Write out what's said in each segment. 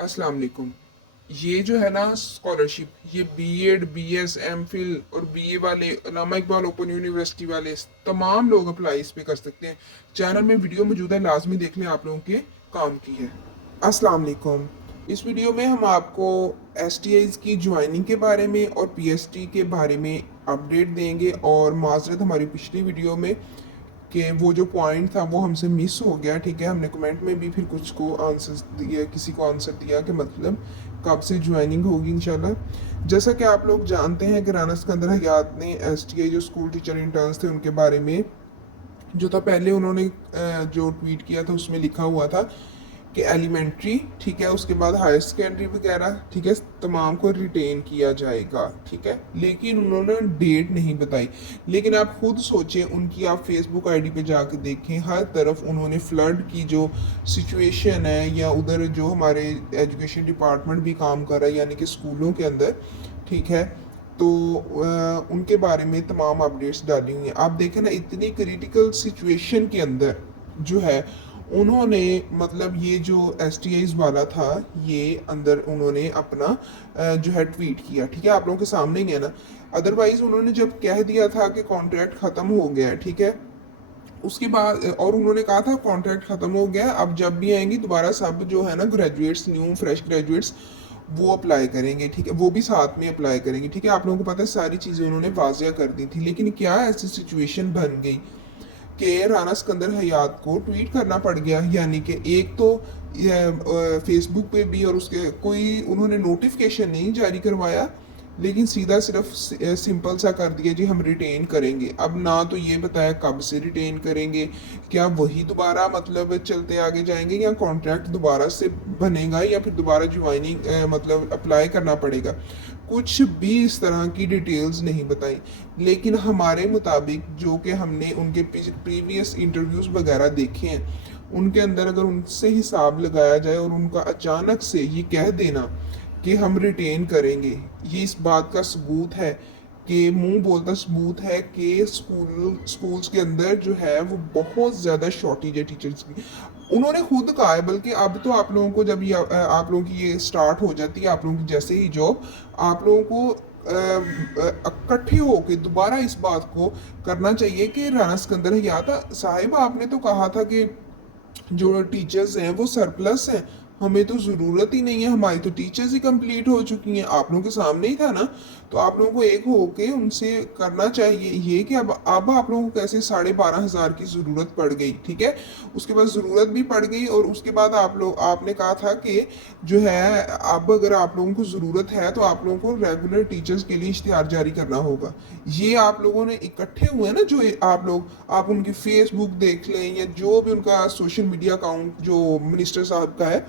अस्सलाम वालेकुम। ये जो है ना स्कॉलरशिप, ये बीएड, बीएस, एमफिल और बीए वाले, अल्लामा इकबाल ओपन यूनिवर्सिटी वाले तमाम लोग अप्लाई इस पे कर सकते हैं। चैनल में वीडियो मौजूद है, लाजमी देख लें, आप लोगों के काम की है। अस्सलाम वालेकुम। इस वीडियो में हम आपको एसटीआईज की ज्वाइनिंग के बारे में और पीएसटी के बारे में अपडेट देंगे। और माजरत हमारी पिछली वीडियो में कि वो जो पॉइंट था वो हमसे मिस हो गया, ठीक है। हमने कमेंट में भी फिर कुछ को आंसर दिया, किसी को आंसर दिया कि मतलब कब से ज्वाइनिंग होगी इंशाल्लाह। जैसा कि आप लोग जानते हैं कि राना सिकंदर हयात ने एसटीआई जो स्कूल टीचर इंटर्न्स थे उनके बारे में जो था, पहले उन्होंने जो ट्वीट किया था उसमें लिखा हुआ था कि एलिमेंट्री, ठीक है, उसके बाद हायर सेकेंडरी वगैरह, ठीक है, तमाम को रिटेन किया जाएगा, ठीक है। लेकिन उन्होंने डेट नहीं बताई। लेकिन आप खुद सोचें, उनकी आप फेसबुक आईडी पे जाके देखें, हर तरफ उन्होंने फ्लड की जो सिचुएशन है, या उधर जो हमारे एजुकेशन डिपार्टमेंट भी काम कर रहा है यानी कि स्कूलों के अंदर, ठीक है, तो उनके बारे में तमाम अपडेट्स डाली हुई हैं। आप देखें ना, इतनी क्रिटिकल सिचुएशन के अंदर जो है उन्होंने, मतलब ये जो एस वाला था, ये अंदर उन्होंने अपना जो है ट्वीट किया, ठीक है, आप लोगों के सामने ही है ना। अदरवाइज उन्होंने जब कह दिया था कि कॉन्ट्रैक्ट ख़त्म हो गया है, ठीक है, उसके बाद और उन्होंने कहा था कॉन्ट्रैक्ट ख़त्म हो गया, अब जब भी आएंगी दोबारा सब जो है ना ग्रेजुएट्स, न्यू फ्रेश ग्रेजुएट्स, वो अप्लाई करेंगे, ठीक है, वो भी साथ में अप्लाई करेंगे, ठीक है। आप लोगों को पता है सारी चीज़ें उन्होंने वाजिया कर दी थी। लेकिन क्या ऐसी सिचुएशन बन गई कि राना सिकंदर हयात को ट्वीट करना पड़ गया, यानी कि एक तो फेसबुक पे भी, और उसके कोई उन्होंने नोटिफिकेशन नहीं जारी करवाया, लेकिन सीधा सिर्फ सिंपल सा कर दिया जी हम रिटेन करेंगे। अब ना तो ये बताया कब से रिटेन करेंगे, क्या वही दोबारा मतलब चलते आगे जाएंगे, या कॉन्ट्रैक्ट दोबारा से बनेगा, या फिर दोबारा ज्वाइनिंग मतलब अप्लाई करना पड़ेगा। कुछ भी इस तरह की डिटेल्स नहीं बताई। लेकिन हमारे मुताबिक जो कि हमने उनके प्रीवियस इंटरव्यूज़ वगैरह देखे हैं, उनके अंदर अगर उनसे हिसाब लगाया जाए और उनका अचानक से ये कह देना कि हम रिटेन करेंगे, ये इस बात का सबूत है कि मुंह बोलता सबूत है कि स्कूल्स के अंदर जो है वो बहुत ज़्यादा शॉर्टेज है टीचर्स की। उन्होंने खुद कहा है, बल्कि अब तो आप लोगों को जब ये आप लोगों की ये स्टार्ट हो जाती है, आप लोगों की जैसे ही जॉब, आप लोगों को इकट्ठे होके दोबारा इस बात को करना चाहिए कि राना सिकंदर हयात साहिब, आपने तो कहा था कि जो टीचर्स हैं वो सरप्लस हैं, हमें तो ज़रूरत ही नहीं है, हमारी तो टीचर्स ही कंप्लीट हो चुकी हैं, आप लोगों के सामने ही था ना। तो आप लोगों को एक होके उनसे करना चाहिए ये कि अब आप लोगों को कैसे 12,500 की ज़रूरत पड़ गई, ठीक है। उसके बाद ज़रूरत भी पड़ गई, और उसके बाद आपने कहा था कि जो है अब अगर आप लोगों को ज़रूरत है तो आप लोगों को रेगुलर टीचर्स के लिए इश्तिहार जारी करना होगा। ये आप लोगों ने इकट्ठे हुए ना, जो आप लोग, आप उनकी फेसबुक देख लें या जो भी उनका सोशल मीडिया अकाउंट जो मिनिस्टर साहब का है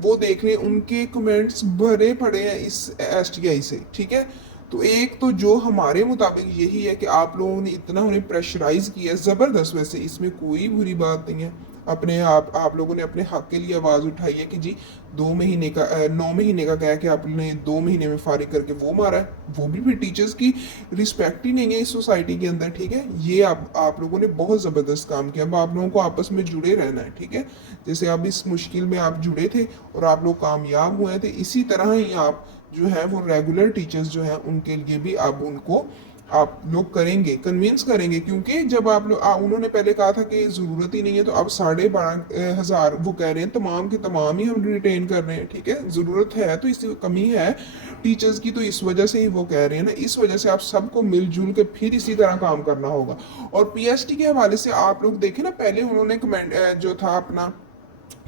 वो देख लें, उनके कमेंट्स भरे पड़े हैं इस एसटीआई से, ठीक है। तो एक तो जो हमारे मुताबिक यही है कि आप लोगों ने इतना उन्हें प्रेशराइज किया है ज़बरदस्त, वैसे इसमें कोई बुरी बात नहीं है। अपने आप लोगों ने अपने हक के लिए आवाज़ उठाई है कि जी 2 महीने का 9 महीने का कहा कि आपने 2 महीने में फारिग करके वो मारा है, वो भी फिर टीचर्स की रिस्पेक्ट ही नहीं है इस सोसाइटी के अंदर, ठीक है। ये आप लोगों ने बहुत ज़बरदस्त काम किया। अब आप लोगों को आपस में जुड़े रहना है, ठीक है। जैसे अब इस मुश्किल में आप जुड़े थे और आप लोग कामयाब हुए थे, इसी तरह ही आप जो है वो रेगुलर टीचर्स जो हैं उनके लिए भी अब उनको आप लोग करेंगे, कन्विंस करेंगे। क्योंकि जब आप लोग उन्होंने पहले कहा था कि ज़रूरत ही नहीं है, तो अब 12,500 वो कह रहे हैं तमाम के तमाम ही हम रिटेन कर रहे हैं, ठीक है। ज़रूरत है तो इसकी कमी है टीचर्स की, तो इस वजह से ही वो कह रहे हैं ना। इस वजह से आप सबको मिलजुल के फिर इसी तरह काम करना होगा। और पीएसटी के हवाले से आप लोग देखें ना, पहले उन्होंने कमेंट जो था अपना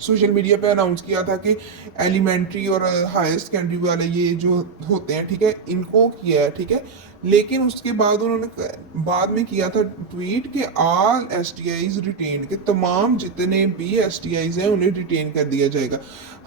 सोशल मीडिया पे अनाउंस किया था कि एलिमेंट्री और हायर सेकेंडरी वाले ये जो होते हैं, ठीक है, इनको किया है, ठीक है। लेकिन उसके बाद उन्होंने बाद में किया था ट्वीट कि ऑल एसटीआईज रिटेन, के तमाम जितने भी एसटीआईज हैं उन्हें रिटेन कर दिया जाएगा।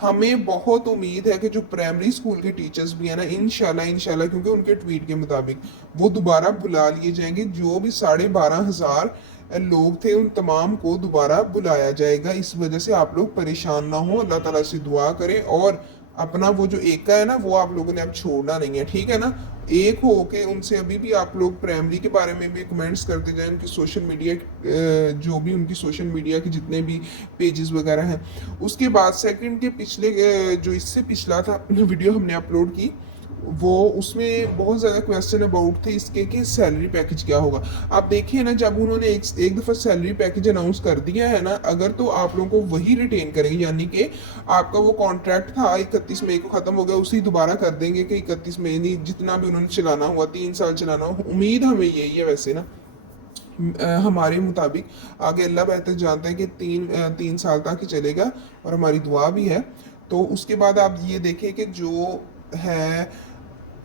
हमें बहुत उम्मीद है कि जो प्राइमरी स्कूल के टीचर्स भी हैं ना, इंशाल्लाह क्योंकि उनके ट्वीट के मुताबिक वो दोबारा बुला लिए जाएंगे। जो भी 12,500 लोग थे उन तमाम को दोबारा बुलाया जाएगा। इस वजह से आप लोग परेशान ना हो, अल्लाह ताला से दुआ करें और अपना वो जो एक का है ना वो आप लोगों ने अब छोड़ना नहीं है, ठीक है ना। एक हो के उनसे अभी भी आप लोग प्राइमरी के बारे में भी कमेंट्स करते जाएं, उनकी सोशल मीडिया जो भी उनकी सोशल मीडिया के जितने भी पेजेस वगैरह हैं। उसके बाद सेकंड के पिछले जो इससे पिछला था वीडियो हमने अपलोड की, वो उसमें बहुत ज़्यादा क्वेश्चन अबाउट थे इसके कि सैलरी पैकेज क्या होगा। आप देखिए ना, जब उन्होंने एक दफ़ा सैलरी पैकेज अनाउंस कर दिया है ना, अगर तो आप लोगों को वही रिटेन करेंगे, यानी कि आपका वो कॉन्ट्रैक्ट था 31 मई को ख़त्म हो गया, उसी दोबारा कर देंगे कि 31 मई नहीं, जितना भी उन्होंने चलाना हुआ 3 साल चलाना हो, उम्मीद हमें यही है वैसे ना। हमारे मुताबिक आगे अल्लाह बेहतर जानते हैं कि 3 साल तक ही चलेगा, और हमारी दुआ भी है। तो उसके बाद आप ये देखें कि जो है,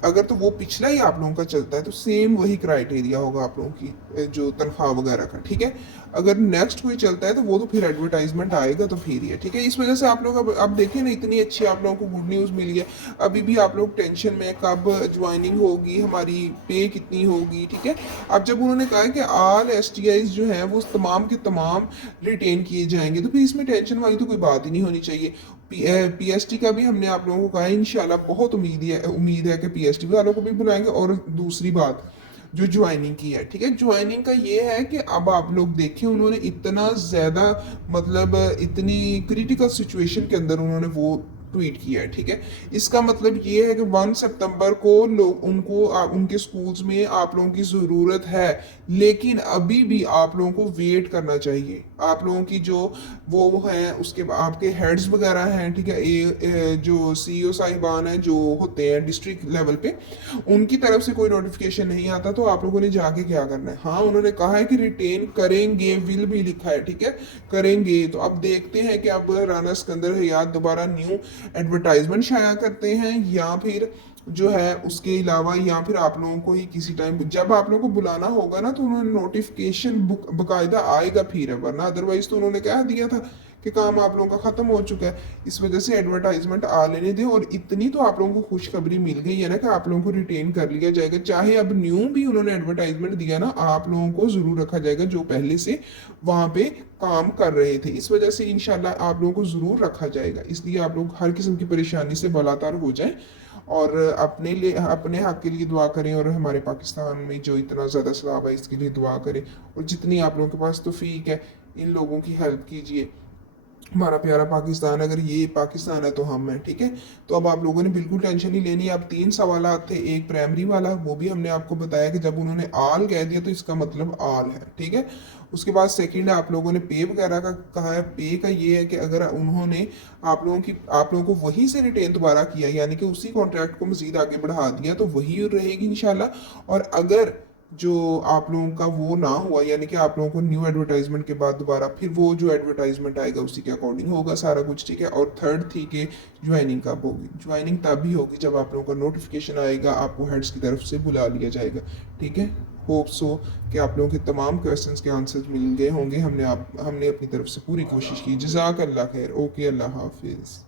अगर तो वो पिछला ही आप लोगों का चलता है तो सेम वही क्राइटेरिया होगा आप लोगों की जो तनख्वाह वगैरह का, ठीक है। अगर नेक्स्ट कोई चलता है तो वो तो फिर एडवर्टाइजमेंट आएगा तो फिर ही है, ठीक है। इस वजह से आप लोग अब देखिए ना, इतनी अच्छी आप लोगों को गुड न्यूज़ मिली है। अभी भी आप लोग टेंशन में कब ज्वाइनिंग होगी, हमारी पे कितनी होगी, ठीक है। अब जब उन्होंने कहा कि ऑल STIs जो हैं वो तमाम के तमाम रिटेन किए जाएंगे, तो फिर इसमें टेंशन वाली तो कोई बात ही नहीं होनी चाहिए। PST का भी हमने आप लोगों को कहा है, इंशाल्लाह बहुत उम्मीद है कि PST वालों को भी बुलाएंगे। और दूसरी बात जो ज्वाइनिंग की है, ठीक है, ज्वाइनिंग का ये है कि अब आप लोग देखें, उन्होंने इतना ज़्यादा मतलब इतनी क्रिटिकल सिचुएशन के अंदर उन्होंने वो ट्वीट किया है, ठीक है। इसका मतलब ये है कि 1 सितंबर को लोग उनके स्कूल्स में आप लोगों की ज़रूरत है, लेकिन अभी भी आप लोगों को वेट करना चाहिए। आप लोगों की जो वो हैं, उसके आपके हेड्स वगैरह हैं, ठीक है, जो CEO साहिबान हैं जो होते हैं डिस्ट्रिक्ट लेवल पे, उनकी तरफ से कोई नोटिफिकेशन नहीं आता, तो आप लोगों ने जाके क्या करना है। हाँ, उन्होंने कहा है कि रिटेन करेंगे, विल भी लिखा है, ठीक है, करेंगे। तो अब देखते हैं कि अब राना सिकंदर हयात दोबारा न्यू एडवर्टाइजमेंट शाया करते हैं, या फिर जो है उसके अलावा, या फिर आप लोगों को ही किसी टाइम जब आप लोगों को बुलाना होगा ना, तो उन्होंने नोटिफिकेशन बकायदा आएगा फिर है, वरना अदरवाइज तो उन्होंने कह दिया था कि काम आप लोगों का खत्म हो चुका है। इस वजह से एडवर्टाइजमेंट आ लेने दें। और इतनी तो आप लोगों को खुशखबरी मिल गई है ना कि आप लोगों को रिटेन कर लिया जाएगा, चाहे अब न्यू भी उन्होंने एडवर्टाइजमेंट दिया ना, आप लोगों को जरूर रखा जाएगा जो पहले से वहां पे काम कर रहे थे। इस वजह से इंशाल्लाह आप लोगों को जरूर रखा जाएगा। इसलिए आप लोग हर किस्म की परेशानी से बालातर हो जाएं, और अपने लिए, अपने हक के लिए दुआ करें, और हमारे पाकिस्तान में जो इतना ज़्यादा सैलाब है इसके लिए दुआ करें। और जितनी आप लोगों के पास तौफीक है, इन लोगों की हेल्प कीजिए। हमारा प्यारा पाकिस्तान, अगर ये पाकिस्तान है तो हम हैं, ठीक है। तो अब आप लोगों ने बिल्कुल टेंशन नहीं लेनी। अब 3 सवाल थे, एक प्राइमरी वाला, वो भी हमने आपको बताया कि जब उन्होंने आल कह दिया तो इसका मतलब आल है, ठीक है। उसके बाद सेकंड आप लोगों ने पे वगैरह का कहा है। पे का ये है कि अगर उन्होंने आप लोगों को वहीं से रिटेन दोबारा किया, यानी कि उसी कॉन्ट्रैक्ट को मजीद आगे बढ़ा दिया, तो वही रहेगी इंशाल्लाह। और अगर जो आप लोगों का वो ना हुआ, यानी कि आप लोगों को न्यू एडवर्टाइजमेंट के बाद दोबारा फिर वो जो एडवर्टाइजमेंट आएगा उसी के अकॉर्डिंग होगा सारा कुछ, ठीक है। और थर्ड थी कि ज्वाइनिंग कब होगी। ज्वाइनिंग तब ही होगी जब आप लोगों का नोटिफिकेशन आएगा, आपको हेड्स की तरफ से बुला लिया जाएगा, ठीक है। होप सो कि आप लोगों के तमाम क्वेश्चंस के आंसर्स मिल गए होंगे। हमने अपनी तरफ से पूरी कोशिश की। जज़ाक अल्लाह खैर। ओके, अल्लाह हाफिज़।